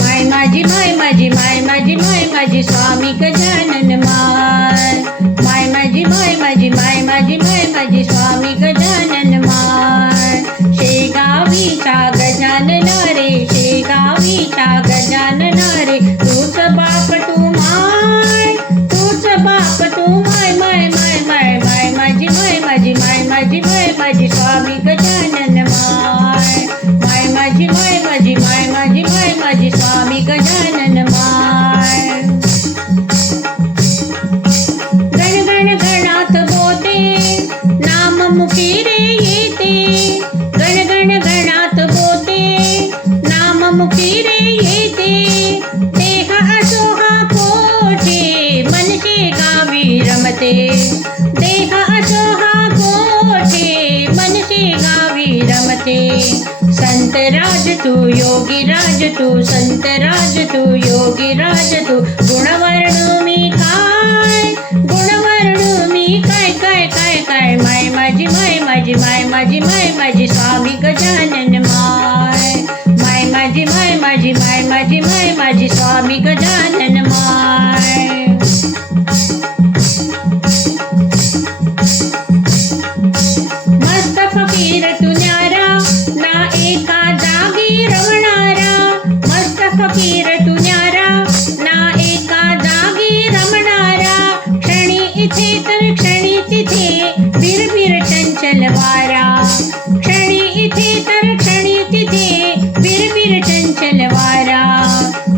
माय माझी माय माझी माय माझी माय माझी स्वामी गजानन माय. माय माझी माय माझी माय माझी माय माझी स्वामी गजानन माय. शेगावीचा गजानन रे, शेगावीचा गजानन रे, तूच बाप तू माय, तूच बाप तू माय. माय माय माय माय माझी माय माझी माय माझी माय माझी स्वामी गजानन माय. माय माझी माय माझी माय माझी माय माझी स्वामी गजानन माय. गण गण गणात बोते नाम मुखी रे येते. गण गण गणात बोते नाम मुखी रे येते. देह असो हा कोठे मन शेगावी रमते. देह असो हा कोठे मन शेगावी रमते. संत राज तू योगी राज तू, संत राज तू योगी राज तू. गुणवर्णू मी काय, गुणवर्णू मी काय काय काय काय. माय माझी माय माझी माय माझी माय माझी स्वामी गजानन माय. माय माझी माय माझी माय माझी माय माझी स्वामी गजानन माय. मस्त फकीर तू न्यारा ना एका जागी रमणारा. मस्त फकीर तू न्यारा ना एका जागी रमणारा. क्षणी इथे तर क्षणी तिथे बिरबिर चंचल वारा. क्षणी इथे तर क्षणी तिथे बिरबिर चंचल वारा.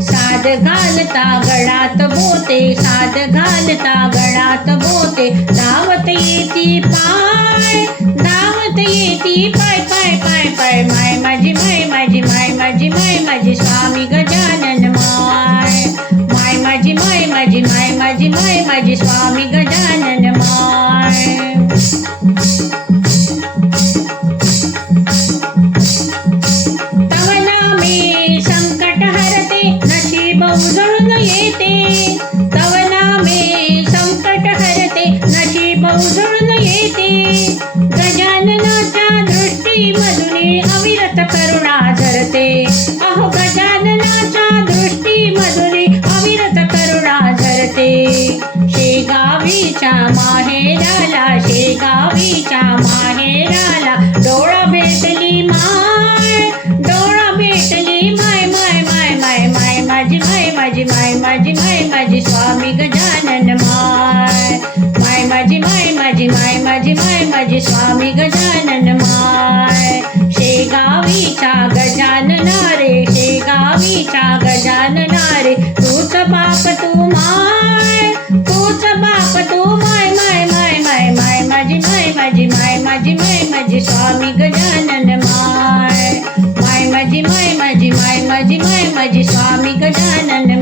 साध घालता गळात बोते, साध घालता गळात बोते. धावत येती पाय, धावत येती पाय पाय पाय पाय. माय माझी माय माझी माय माझी माय माझी स्वामी गजानन माय. माय माझी माय माझी माय माझी माय माझी स्वामी गजानन माय. तव नामे संकट हरते नशीब उजळून येते. तव नामे संकट हरते नशीब उजळून येते. गजाननाच्या दृष्टीमधून अविरत करुणा झरते. अहो गजाननाच्या दृष्टीमधून अविरत करुणा झरते. शेगावीच्या माहेराला, शेगावीच्या माहेराला डोळा भेटली माय, डोळा भेटली माय. माय माय माय माय माझी माय माझी माय माझी माय माझी स्वामी गजानन माय. माय माझी माय माझी माय माझी माय माझी स्वामी गजानन माय. शेगावीचा गजानन रे, शेगावीचा गजानन रे, तूच बाप तू माय, तूच बाप तू माय. माय माय माय माय माझी माय माझी माय माझी माय माझी स्वामी गजानन माय. माय माझी माय माझी माय माझी माय माझी स्वामी गजानन